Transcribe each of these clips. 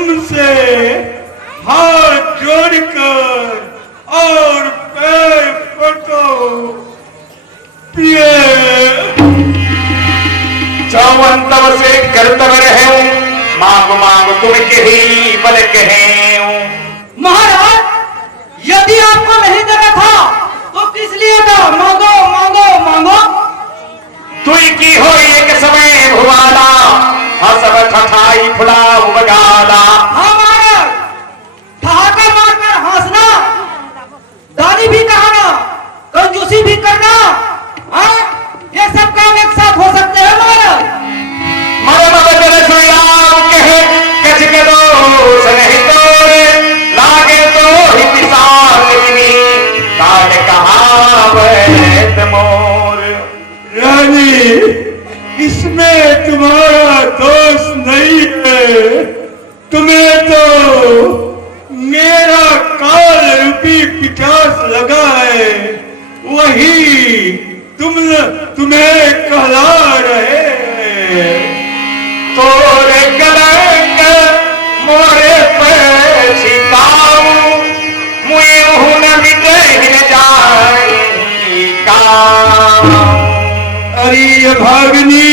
तुमसे हाथ जोड़कर और पैर पड़ो पिए। चौवन तव से करतव रहे मांग मांग तुम कही बल कहे। महाराज यदि आपको नहीं देना था तो किस लिए था? मांगो मांगो मांगो। तुई की हो एक समय भुवाला हसब ठठाई फुला उबगाला। हाँ महाराज, ठहाका मारकर हंसना, दानी भी कहना, कंजूसी भी करना, हाँ ये सब काम एक साथ हो सकते हैं महाराज। मरम बदल सुयाम कहे कछ के दोष नहीं तोरे लागे तो ही पिसान बिनी काल कहावत मोर। रानी, इसमें तुम्हारा दोष नहीं है। तुम्हें तो मेरा काल रूपी पिशाच लगा है, वही तुम्हें कहला रहे हैं। तोरे कलंक मोरे पे छिपाऊं मुझे न मिटे न जाए काम। अरे भागनी,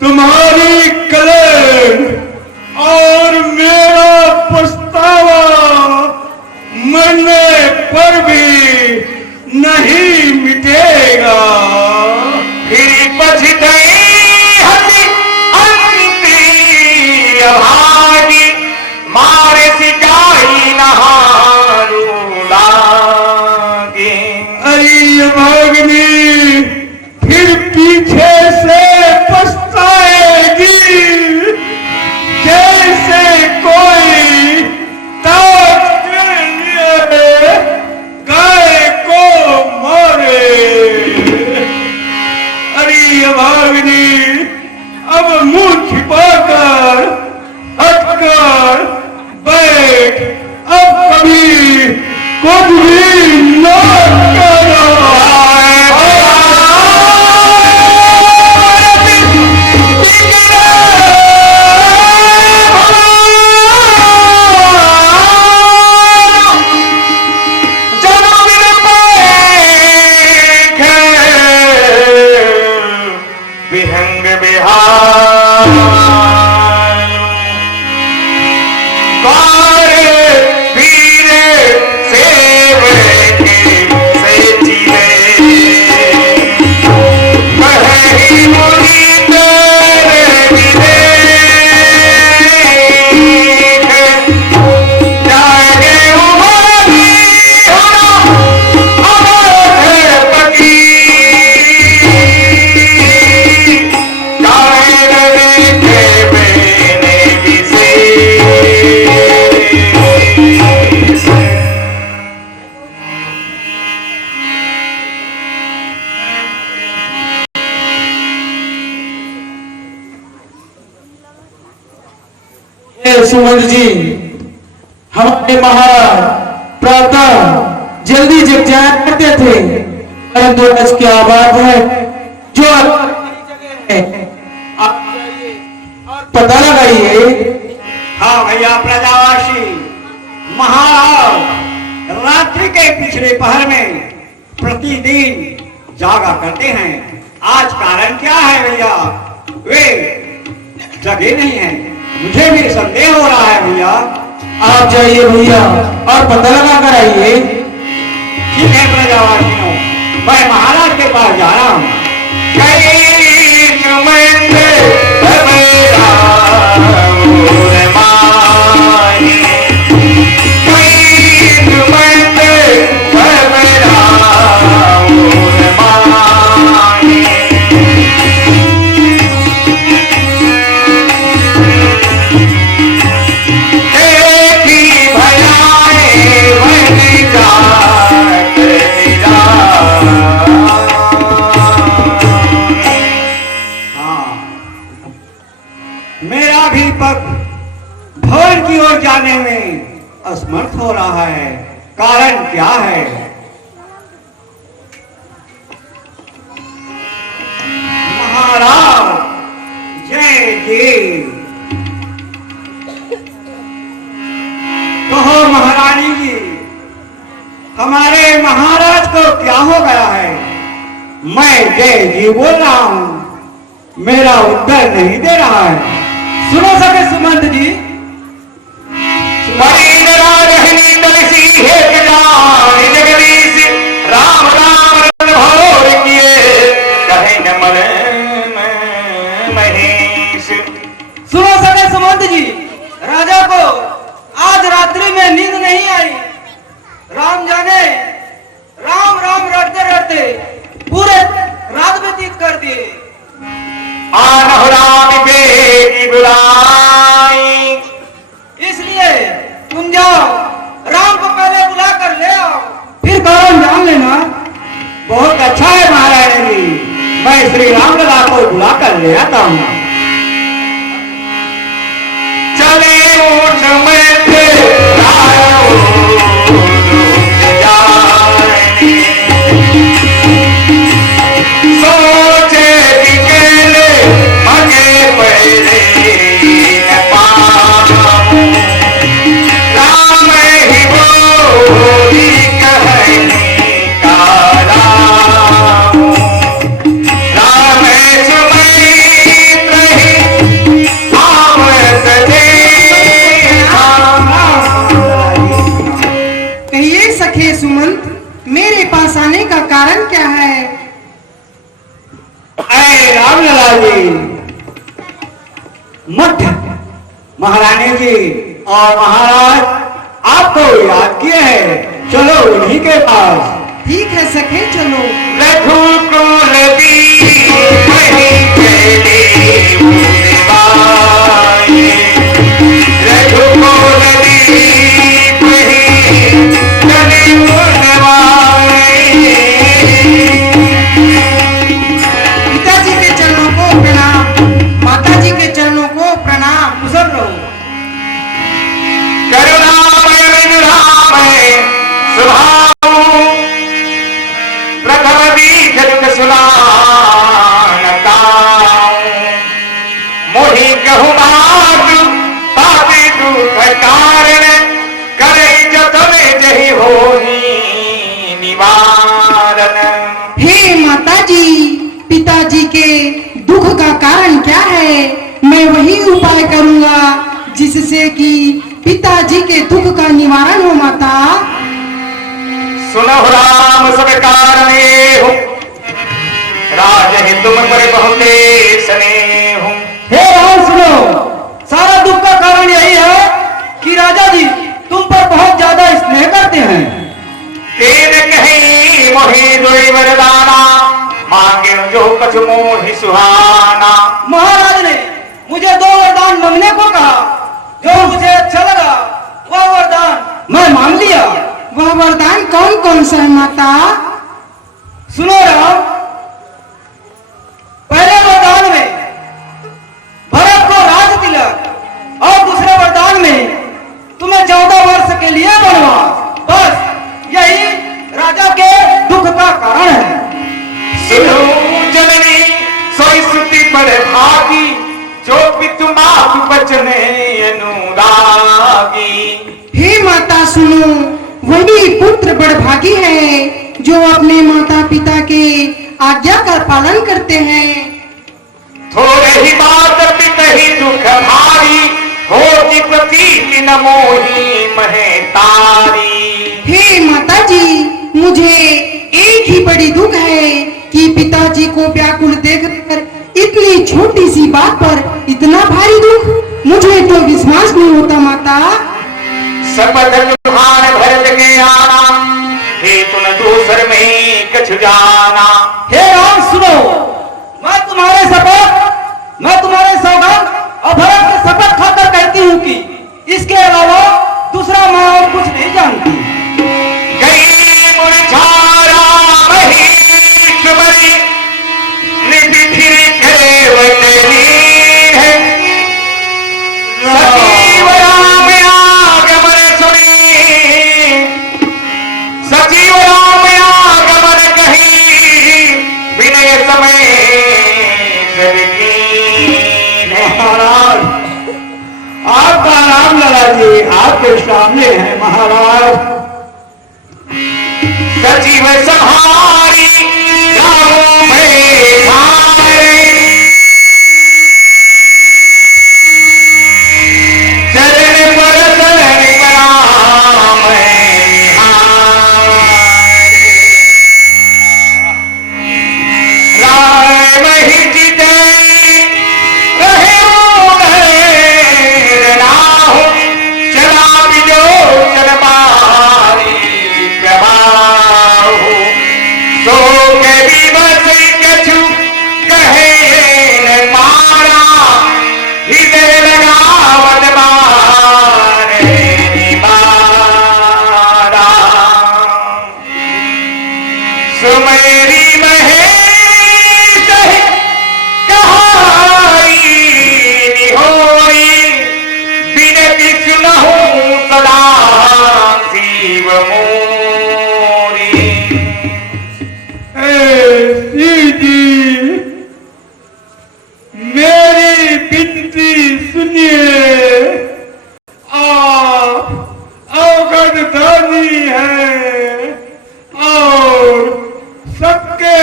तुम्हारी कलंक और मेरा पछतावा मरने पर भी नहीं मिटेगा। फिर पछताई हसी अंती अभागी मारे सिकाई नहारू लागे। अरे भागनी, फिर पीछे से पछताएगी जैसे कोई ताज के लिए गाय को मारे। अरे भागनी, अब मुंह छिपाकर हटकर बैठ, अब कभी कुछ भी न करो। विहंग बिहार वीर सेव से जीवे कहीं मुरीद विवेक जागे उमरी अवधपति सुमंत जी, हमारे महाराज प्रातः जल्दी जग जाया करते थे, परंतु आज क्या बात है जो आप पता लगाइए। हाँ भैया प्रजावासी, महाराज रात्रि के पिछले पहर में प्रतिदिन जागा करते हैं। आज कारण क्या है भैया? वे जगे नहीं हैं, मुझे भी संदेह हो रहा है भैया। आप जाइए भैया और पता लगा कर आइए। ठीक है प्रजावासियों, मैं महाराज के पास जा रहा हूँ। मेरा भी पग भवन की ओर जाने में असमर्थ हो रहा है। कारण क्या है? महाराज जय देव। क्या हो गया है? मैं जय जी बोल रहा हूँ, मेरा उत्तर नहीं दे रहा है। सुनो सके सुमंत जी, जगदीश राम राम भोर किए कहे न मन महेश। सुनो सके सुमंत जी, राजा को आज रात्रि में नींद नहीं आई। राम जाने राम राम रटते रटते पूरे रात व्यतीत कर दिए। आनहु राम बेटी बुलाई, इसलिए तुम जाओ, राम को पहले बुला कर ले आओ, फिर कारण जान लेना। बहुत अच्छा है महारानी जी, मैं श्री राम लला को बुला कर ले आता हूँ। चले उठ में थे सोचे बिकेले मगे पहले न पाऊं, राम ही बोली कहने का राम, राम सुमित रही आवत दे। कहिए सखे सुमंत, मेरे पास आने का कारण क्या है? अरे रामलला जी, मध्य महारानी जी और महाराज आपको याद किए हैं, चलो उन्हीं के पास। ठीक है सखे, चलो। रघुकुल दीप वहीं चले उबाए, रघुकुल दीप वहीं चले उबाए। पिताजी के चरणों को प्रणाम, माताजी के चरणों को प्रणाम। कुशल रहो। करुणामय विनुरामय स्वभाव, प्रथम दीख दुख सुनान काऊं, मोहि कहु मातु पापी दुख कारण, करे जतन जहि होहि निवारण। हे माताजी, पिताजी के दुख का कारण क्या है? मैं वही उपाय करूंगा जिससे कि पिताजी के दुख का निवारण हो। माता सुनहु राम सब कारण हूँ, राज तुम पर बहुते स्नेह। हे राम सुनो, सारा दुख का कारण यही है कि राजा जी तुम पर बहुत ज्यादा स्नेह करते हैं। तेरे कहीं मोहि दुई वरदाना, मांगे जो कछु मोहि सुहाना। महाराज ने मुझे 2 वरदान मांगने को कहा, जो मुझे अच्छा लगा वह वरदान मैं मांग लिया। वह वरदान कौन कौन सा है माता? सुनो राम, पहले वरदान में भरत को राज तिलक और दूसरे वरदान में तुम्हें 14 वर्ष के लिए वनवास। बस यही राजा के दुख का कारण है। सुनो जननी सोई सुति पर भागी, जो पितु मातु बचने अनुरागी। हे माता सुनो, वही पुत्र बड़भागी है जो अपने माता पिता के आज्ञा का पालन करते हैं। थोड़े ही बात पितहि दुख भारी, होती प्रतीति न मोहि महे तारी। हे माता जी, मुझे एक ही बड़ी दुख है कि पिताजी को व्याकुल देखकर इतनी छोटी सी बात पर इतना भारी दुख, मुझे तो विश्वास नहीं होता माता। शपथ तुम्हारे भरत के आना, हे तुम दूसर में कछु जाना। हे राम सुनो, मैं तुम्हारे सौगंध और भरत के शपथ खाकर कहती हूँ कि इसके अलावा दूसरा मैं और कुछ नहीं जानती। गई मुरझारा महीश मरी, निधि फिर केवटनी है। सजीव राम आगमन सुनी, सजीव राम आगमन कही, विनय समय महाराज, आपका रामलला जी आपके सामने है महाराज। सजीव सभा दानी है और सबके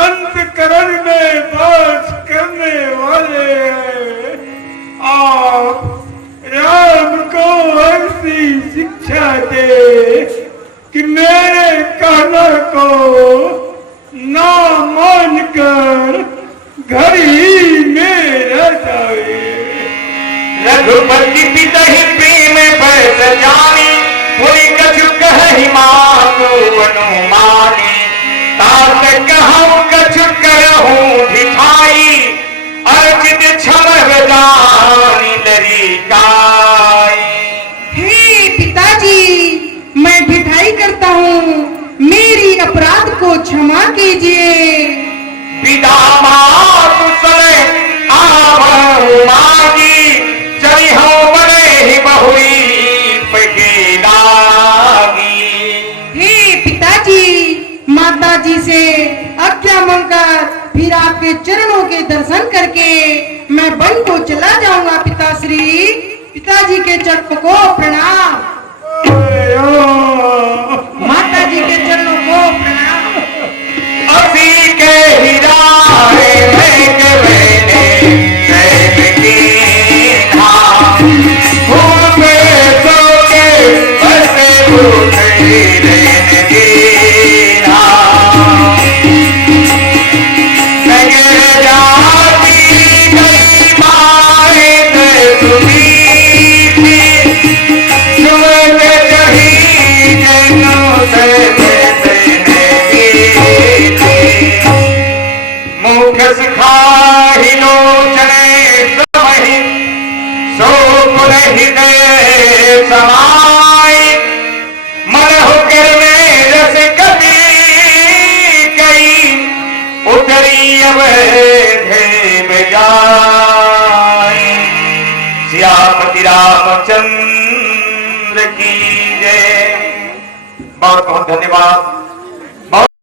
अंतकरण में वास करने वाले हैं। आप राम को ऐसी शिक्षा दे कि मेरे कहने को ना मानकर घर ही में रह जाए। रघुपति पिता ही प्रेम बस जानी, कोई कछु कहि मातु अनुमानी। तात कहूँ कछु करहूँ भिखाई, अर्जित क्षम जानी दरी काई। हे पिताजी, मैं भिठाई करता हूँ, मेरी अपराध को क्षमा कीजिए। पिता मातु सने आवहु मांगी, चली हूँ बने ही बहुई पगे लागी। हे पिताजी, माताजी से आज्ञा मांगकर फिर आपके चरणों के दर्शन करके मैं वन को चला जाऊंगा। पिताश्री, पिताजी के चरणों को प्रणाम। माताजी के चरणों को प्रणाम। असी के हिराए में के मैंने प्रेम की नाम, भूखे सोके बसे भूखे रहने की नाम। नगर जाती कई माए तुम्ही थी, सुमत जही जनो से मुख सिखाहि लोचने समहि, सो पुर हृदय समाय। मन होकर में रस कभी कई, उतरी अब धेम जाय। सियापति रामचंद्र की जय। बहुत बहुत धन्यवाद।